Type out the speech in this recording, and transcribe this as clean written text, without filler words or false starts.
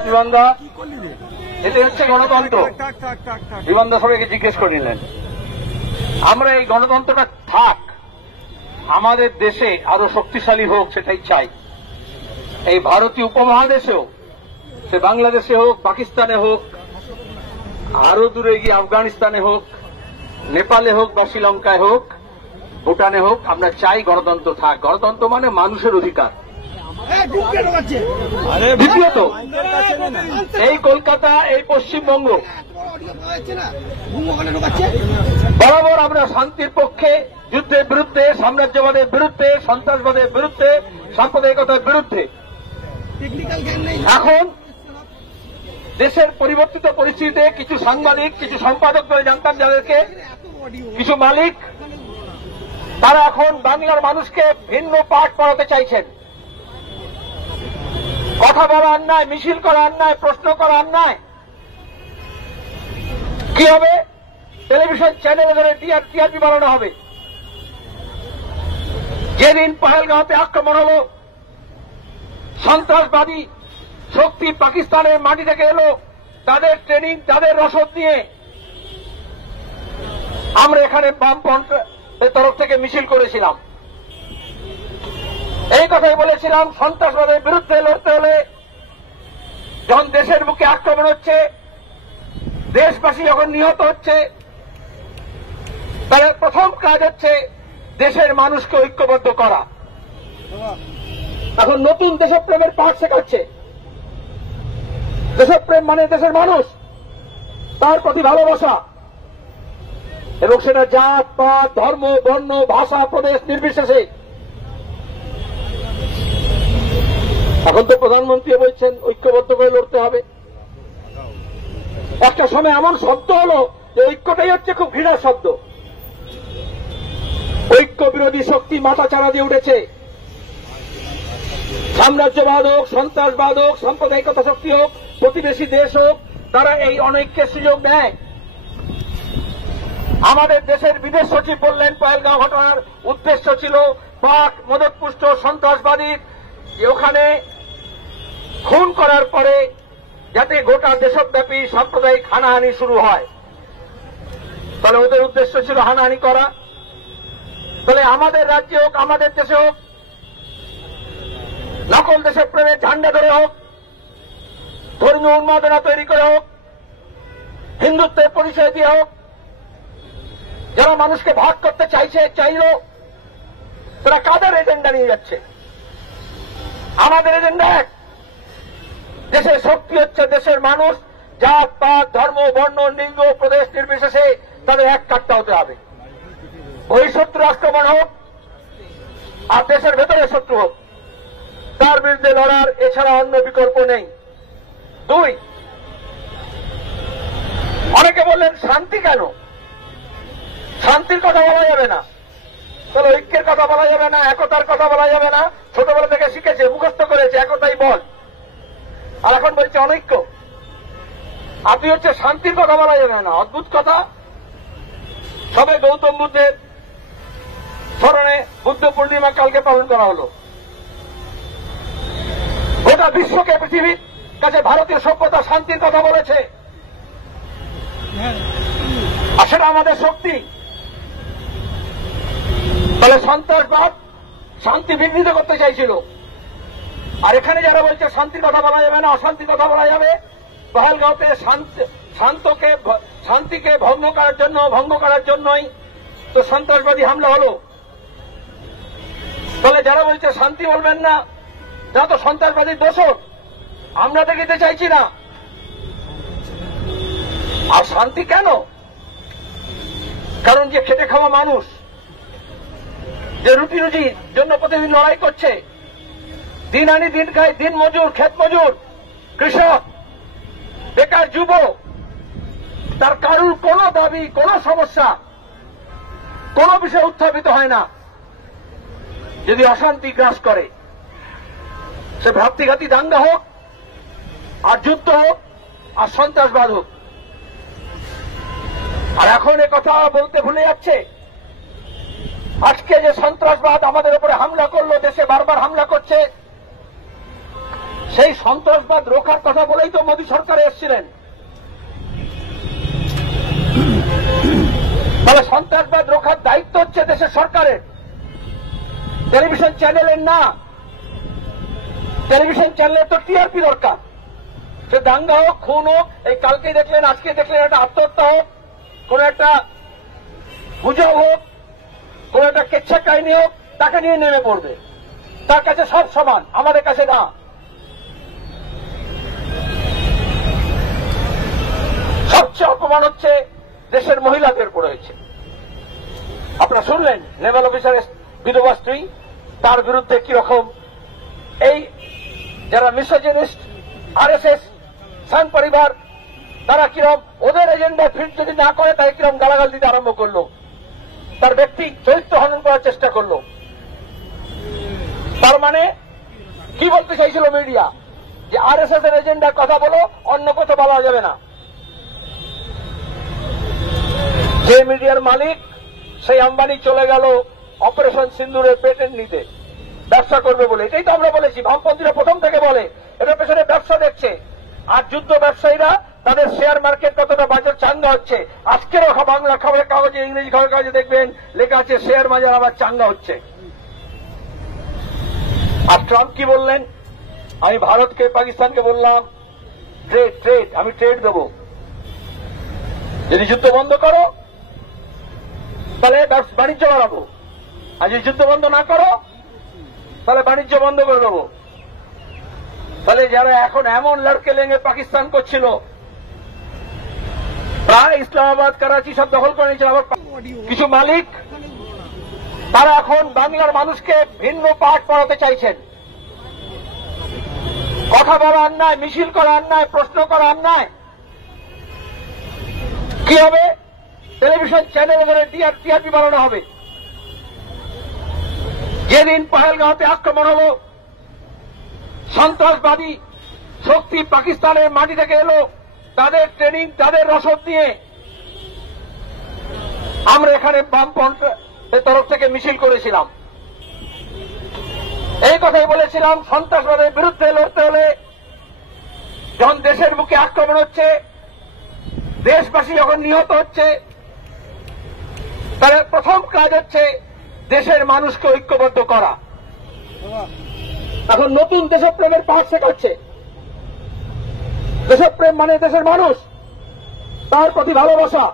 ধন্যবাদ বিমানদা। এটি হচ্ছে গণতন্ত্র। বিমানদা সবাইকে জিজ্ঞেস করে নিলেন। আমরা এই গণতন্ত্রটা থাক, আমাদের দেশে আরো শক্তিশালী হোক, সেটাই চাই। এই ভারতীয় উপমহাদেশেও, সে বাংলাদেশে হোক, পাকিস্তানে হোক, আরো দূরে গিয়ে আফগানিস্তানে হোক, নেপালে হোক বা শ্রীলঙ্কায় হোক, ভুটানে হোক, আমরা চাই গণতন্ত্র থাক। গণতন্ত্র মানে মানুষের অধিকার। দ্বিতীয়ত, এই কলকাতা, এই পশ্চিমবঙ্গ বরাবর আমরা শান্তির পক্ষে, যুদ্ধের বিরুদ্ধে, সাম্রাজ্যবাদের বিরুদ্ধে, সন্ত্রাসবাদের বিরুদ্ধে, সাম্প্রদায়িকতার বিরুদ্ধে। এখন দেশের পরিবর্তিত পরিস্থিতিতে কিছু সাংবাদিক, কিছু সম্পাদক বলে জানতাম যাদেরকে, কিছু মালিক, তারা এখন বাংলার মানুষকে ভিন্ন পাঠ পড়াতে চাইছেন। কথা বলা অন্যায়, মিছিল করা অন্যায়, প্রশ্ন করা অন্যায়। কি হবে? টেলিভিশন চ্যানেলে ধরে টিআরপি বাড়ানো হবে। যেদিন পহেলগাঁওতে আক্রমণ হল, সন্ত্রাসবাদী শক্তি পাকিস্তানের মাটি থেকে এলো, তাদের ট্রেনিং, তাদের রসদ নিয়ে আমরা এখানে বামপন্থের তরফ থেকে মিছিল করেছিলাম। এই কথাই বলেছিলাম, সন্ত্রাসবাদের বিরুদ্ধে লড়তে হলে, যখন দেশের বুকে আক্রমণ হচ্ছে, দেশবাসী যখন নিহত হচ্ছে, তাহলে প্রথম কাজ হচ্ছে দেশের মানুষকে ঐক্যবদ্ধ করা। এখন নতুন দেশপ্রেমের পাঠ শেখাচ্ছে। দেশপ্রেম মানে দেশের মানুষ, তার প্রতি ভালোবাসা, এবং সেটা জাত পাত, ধর্ম, বর্ণ, ভাষা, প্রদেশ নির্বিশেষে। এখন তো প্রধানমন্ত্রী বলছেন ঐক্যবদ্ধ করে লড়তে হবে। একটা সময় এমন শব্দ হল যে ঐক্যটাই হচ্ছে খুব ঘৃণার শব্দ। ঐক্য বিরোধী শক্তি মাথাচাড়া দিয়ে উঠেছে। সাম্রাজ্যবাদ হোক, সন্ত্রাসবাদ হোক, সাম্প্রদায়িকতা শক্তি হোক, প্রতিবেশী দেশ হোক, তারা এই অনৈক্যের সুযোগ নেয়। আমাদের দেশের বিদেশ সচিব বললেন, পহেলগাঁও ঘটনার উদ্দেশ্য ছিল পাক মদতপুষ্ট সন্ত্রাসবাদী ওখানে খুন করার পরে যাতে গোটা দেশব্যাপী সাম্প্রদায়িক হানাহানি শুরু হয়। তাহলে ওদের উদ্দেশ্য ছিল হানাহানি করা। তাহলে আমাদের রাজ্যে হোক, আমাদের দেশে হোক, নকল দেশের প্রেমের ঝান্ডা ধরে হোক, ধর্মীয় উন্মাদনা তৈরি করে হোক, হিন্দুত্বের পরিচয় দিয়ে হোক, যারা মানুষকে ভাগ করতে চাইল, তারা কাদের এজেন্ডা নিয়ে যাচ্ছে? আমাদের এজেন্ডা এক। দেশের শক্তি হচ্ছে দেশের মানুষ, জাত পাত, ধর্ম, বর্ণ, লিঙ্গ, প্রদেশ নির্বিশেষে তাদের এক কাট্টা হতে হবে। ওই শত্রু আক্রমণ হোক আর দেশের ভেতরে শত্রু হোক, তার বিরুদ্ধে লড়ার এছাড়া অন্য বিকল্প নেই। দুই, অনেকে বললেন শান্তি কেন? শান্তির কথা বলা যাবে না, তাহলে ঐক্যের কথা বলা যাবে না, একতার কথা বলা যাবে না। ছোটবেলা থেকে শিখেছে, মুখস্থ করেছে, একতাই বল। আর এখন বলছে অনৈক্য। আপনি হচ্ছে শান্তির কথা বলা যাবে না, অদ্ভুত কথা। সবে গৌতম বুদ্ধের স্মরণে বুদ্ধ পূর্ণিমা কালকে পালন করা হল। গোটা বিশ্বকে, পৃথিবীর কাছে ভারতীয় সভ্যতা শান্তির কথা বলেছে, আর সেটা আমাদের শক্তি। তাহলে সন্ত্রাসবাদ শান্তি বিঘ্নিত করতে চাইছিল। আর এখানে যারা বলছে শান্তির কথা বলা যাবে না, অশান্তির কথা বলা যাবে, পহেলগাঁওতে শান্তিকে ভঙ্গ করার জন্যই তো সন্ত্রাসবাদী হামলা হলো। তাহলে যারা বলছে শান্তি বলবেন না, যা তো সন্ত্রাসবাদীর দোষর, আমরা দেখিতে চাইছি না। আর শান্তি কেন? কারণ যে খেটে খাওয়া মানুষ, যে রুটি রুজির জন্য প্রতিদিন লড়াই করছে, দিন আনি দিন খায়, দিন মজুর, ক্ষেত মজুর, কৃষক, বেকার যুবক, তার কারুর কোনো দাবি, কোনো সমস্যা, কোনো বিষয় উত্থাপিত হয় না যদি অশান্তি গ্রাস করে। সে ভ্রাতৃঘাতী দাঙ্গা হোক, আর যুদ্ধ হোক, আর সন্ত্রাসবাদ হোক। আর এখন কথা বলতে ভুলে যাচ্ছে, আজকে যে সন্ত্রাসবাদ আমাদের উপরে হামলা করলো, দেশে বারবার হামলা করছে, সেই সন্ত্রাসবাদ রোখার কথা বলেই তো মোদী সরকারে এসেছিলেন। তাহলে সন্ত্রাসবাদ রোখার দায়িত্ব হচ্ছে দেশের সরকারের, টেলিভিশন চ্যানেলের না। টেলিভিশন চ্যানেলের তো টিআরপি দরকার। সে দাঙ্গা হোক, খুন হোক, এই কালকে দেখলেন, আজকে দেখলেন একটা আত্মহত্যা হোক, কোন একটা গুজব হোক, কোন একটা কেচ্ছা কাহিনী হোক, তাকে নিয়ে নেমে পড়বে। তার কাছে সব সমান, আমাদের কাছে না। সবচেয়ে অপমান হচ্ছে দেশের মহিলাদের উপর হয়েছে। আপনারা শুনলেন নেভাল অফিসারের বিধবা স্ত্রী, তার বিরুদ্ধে কিরকম এই যারা মিসোজিনিস্ট আরএসএস সংঘ পরিবার, তারা কিরকম ওদের এজেন্ডা ফিট যদি না করে তাই কিরকম গালাগাল দিতে আরম্ভ করলো, তার ব্যক্তি চরিত্র হনন করার চেষ্টা করলো। তার মানে কি বলতে চাইছিল মিডিয়া, যে আরএসএস এর এজেন্ডার কথা বলো, অন্য কথা বলা যাবে না। যে মিডিয়ার মালিক সেই আম্বানি চলে গেল অপারেশন সিন্দুরের পেটেন্ট নিতে, ব্যবসা করবে বলে। এটাই তো আমরা বলেছি, বামপন্থীরা প্রথম থেকে বলে এটার পেছনে ব্যবসা দেখছে। আর যুদ্ধ ব্যবসায়ীরা তাদের শেয়ার মার্কেট কতটা বাজার চাঙ্গা হচ্ছে। আজকের বাংলা খবরের কাগজে, ইংরেজি খবরের কাগজে দেখবেন লেখা আছে শেয়ার বাজার আবার চাঙ্গা হচ্ছে। আর ট্রাম্প কি বললেন, আমি ভারতকে পাকিস্তানকে বললাম ট্রেড আমি ট্রেড দেবো, যদি যুদ্ধ বন্ধ করো তাহলে বাণিজ্য বাড়াবো, আর যদি যুদ্ধ বন্ধ না করো তাহলে বাণিজ্য বন্ধ করে দেবো। তাহলে যারা এখন এমন লড়কে লেগে পাকিস্তান করছিল, প্রায় ইসলামাবাদ করাচি সব দখল করে নিয়েছিল, আবার কিছু মালিক তারা এখন বাংলার মানুষকে ভিন্ন পাঠ পড়াতে চাইছেন। কথা বলা অন্যায়, মিছিল করা অন্যায়, প্রশ্ন করা অন্যায়। কি হবে? টেলিভিশন চ্যানেল করে টিআরপি বানানো হবে। যেদিন পহেলগাঁওতে আক্রমণ হল, সন্ত্রাসবাদী শক্তি পাকিস্তানের মাটি থেকে এলো, তাদের ট্রেনিং, তাদের রসদ নিয়ে আমরা এখানে বামপন্থীদের তরফ থেকে মিছিল করেছিলাম। এই কথাই বলেছিলাম, সন্ত্রাসবাদের বিরুদ্ধে লড়তে হলে যখন দেশের বুকে আক্রমণ হচ্ছে, দেশবাসী যখন নিহত হচ্ছে, তার প্রথম কাজ হচ্ছে দেশের মানুষকে ঐক্যবদ্ধ করা। এখন নতুন দেশপ্রেমের পাঠ শেখাচ্ছে। দেশপ্রেম মানে দেশের মানুষ, তার প্রতি ভালোবাসা,